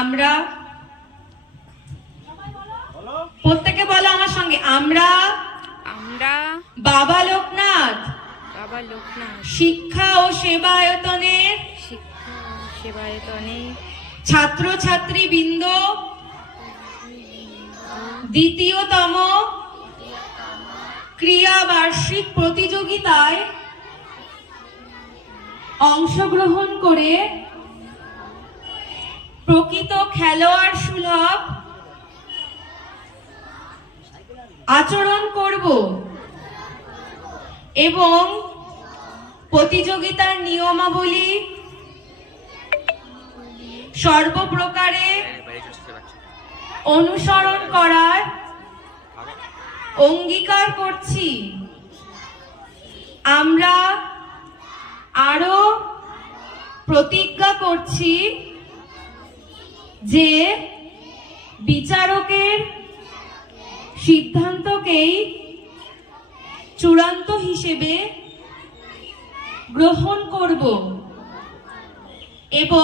আমরা, প্রত্যেকে বলো আমার সঙ্গে, আমরা বাবা লোকনাথ শিক্ষা ও সেবায়তনের ছাত্র ছাত্রী বৃন্দ দ্বিতীয়তম ক্রিয়া বার্ষিক প্রতিযোগিতায় অংশগ্রহণ করে প্রকৃত খেলোয়াড় সুলভ আচরণ করব এবং প্রতিযোগিতার নিয়মাবলী সর্বপ্রকারে অনুসরণ করার অঙ্গীকার করছি। আমরা আরো প্রতিজ্ঞা করছি যে বিচারকের সিদ্ধান্তকেই চূড়ান্ত হিসেবে গ্রহণ করব এবং